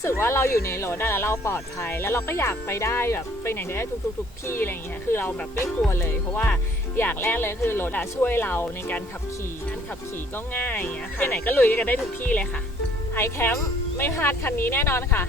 รู้สึกว่าเราอยู่ในรถแล้วเราปลอดภัย แล้วเราก็อยากไปได้แบบไปไหนได้ทุกทุกทุกที่อะไรอย่างเงี้ยคือเราแบบไม่กลัวเลย เพราะว่าอย่างแรกเลยคือรถอะช่วยเราในการขับขี่การขับขี่ก็ง่ายอย่างเงี้ยค่ะไปไหนก็ลุยกันได้ทุกที่เลยค่ะไอแคมไม่พลาดคันนี้แน่นอนค่ะ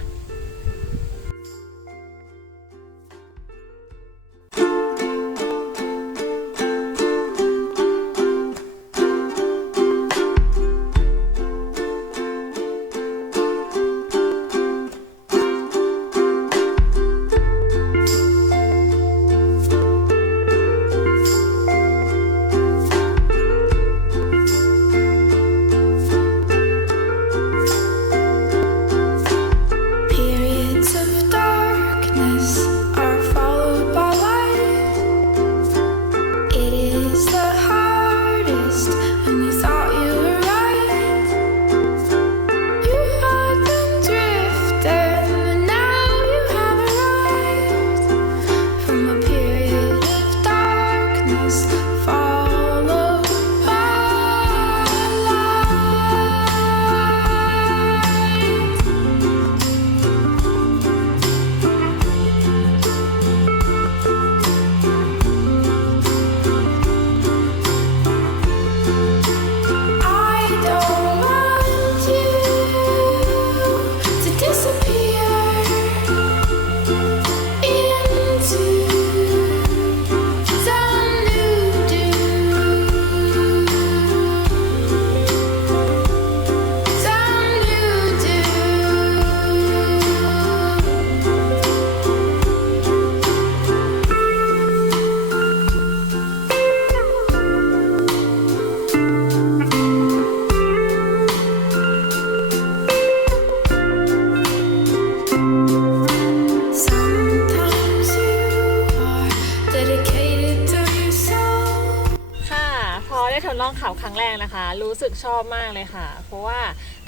ทดลองขับครั้งแรกนะคะ รู้สึกชอบมากเลยค่ะ เพราะว่า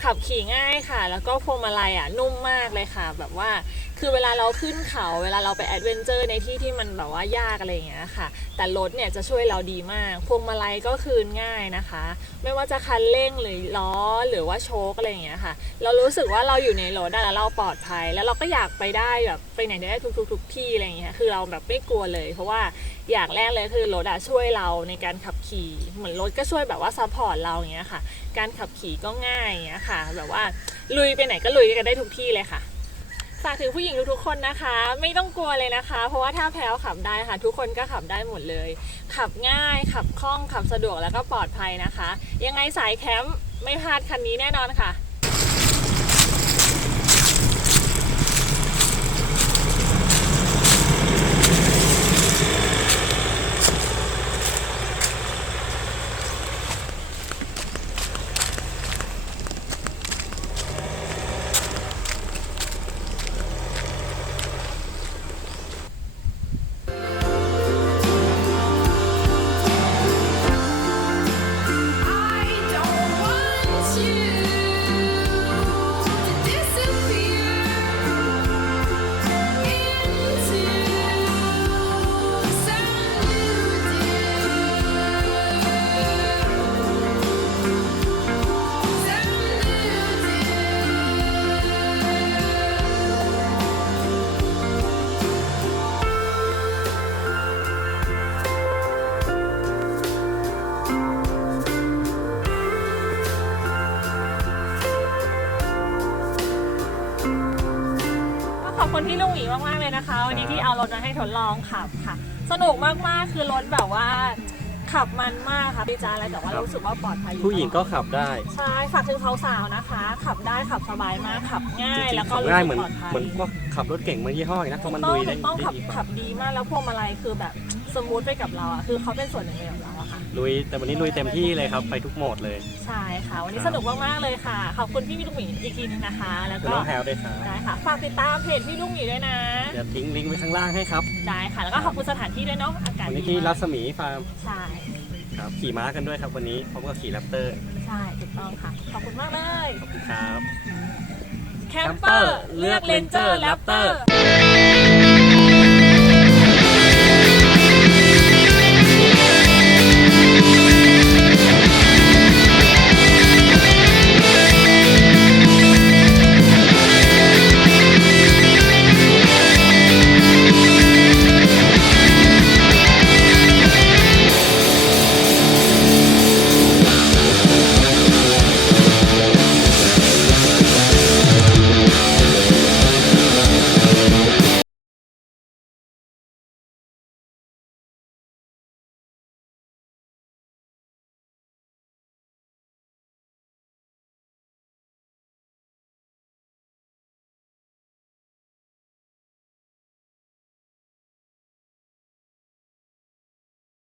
ขับขี่ง่ายค่ะ แล้วก็พวงมาลัยอะนุ่มมากเลยค่ะ แบบว่า คือเวลาเราขึ้นเขาเวลาเราไปแอดเวนเจอร์ในที่ที่มันแบบว่ายากอะไรอย่างเงี้ยค่ะ แต่รถเนี่ยจะช่วยเราดีมากพวงมาลัยก็คืนง่ายนะคะ ไม่ว่าจะคันเร่งหรือล้อหรือว่าโชคอะไรอย่างเงี้ยค่ะ เรารู้สึกว่าเราอยู่ในรถแล้วเราปลอดภัย แล้วเราก็อยากไปได้แบบไปไหนได้ทุกทุกทุกที่อะไรอย่างเงี้ยคือเราแบบไม่กลัวเลย เพราะว่าอย่างแรกเลยคือรถอะช่วยเราในการขับขี่เหมือนรถก็ช่วยแบบว่าซัพพอร์ตเราอย่างเงี้ยค่ะ การขับขี่ก็ง่ายอย่างเงี้ยค่ะ แบบว่าลุยไปไหนก็ลุยกันได้ทุกที่เลยค่ะ ฝากถึงผู้หญิงทุกๆคนนะคะ ไม่ต้องกลัวเลยนะคะ เพราะว่าถ้าแพลวขับได้ค่ะ ทุกคนก็ขับได้หมดเลย ขับง่ายขับคล่องขับสะดวกแล้วก็ปลอดภัยนะคะ ยังไงสายแคมป์ไม่พลาดคันนี้แน่นอนค่ะ คุณพี่ลุงหมีมากๆเลยนะคะ วันนี้ที่เอารถมาให้ทดลองขับค่ะ สนุกมากๆคือรถแบบว่าขับมันมากค่ะพี่จ้าอะไรแต่ว่ารู้สึกว่าปลอดภัยอยู่ผู้หญิงก็ขับได้ใช่ฝากถึงสาวๆนะคะ ขับได้ขับสบายมากขับง่าจยริงแล้วๆก็ขับรู้ง่ายสึเหมืกอนปลอดภัยเหมือนพวกขับรถเก่งเมื่อยี่ห้อนะเพราะมันต้ลุองยได้ต้องได้ขับดีกว่าขับดีมากแล้วพวงมาลัยคือแบบสมูทไปกับเราอะคือเขาเป็นส่วนหนึ่งในกับเราอะค่ะ ลุยแต่วันนี้ลุยเต็มที่เลยครับไปทุกโหมดเลยใช่ค่ะ วันนี้ครับสนุกมากๆเลยค่ะ ขอบคุณพี่พี่ลูกหมีอีกทีนึงนะคะ แล้วคุณก็น้องแพลวด้วยครับได้ค่ะฝากติดตามเพจพี่ลูกหมีด้วยนะ เดี๋ยวทิ้งลิงก์ไว้ข้างล่างให้ครับได้ค่ะ แล้วก็ขอบคุณสถานที่ด้วยเนาะอากาศวันดีนี้ที่รัมากศมีฟาร์มใช่ครับขี่ม้ากันด้วยครับวันนี้พร้อมกับขี่แรปเตอร์ใช่ถูกต้องค่ะ ขอบคุณมากเลยขอบคุณครับ แคมเปอร์เลือกเลนเจอร์แรปเตอร์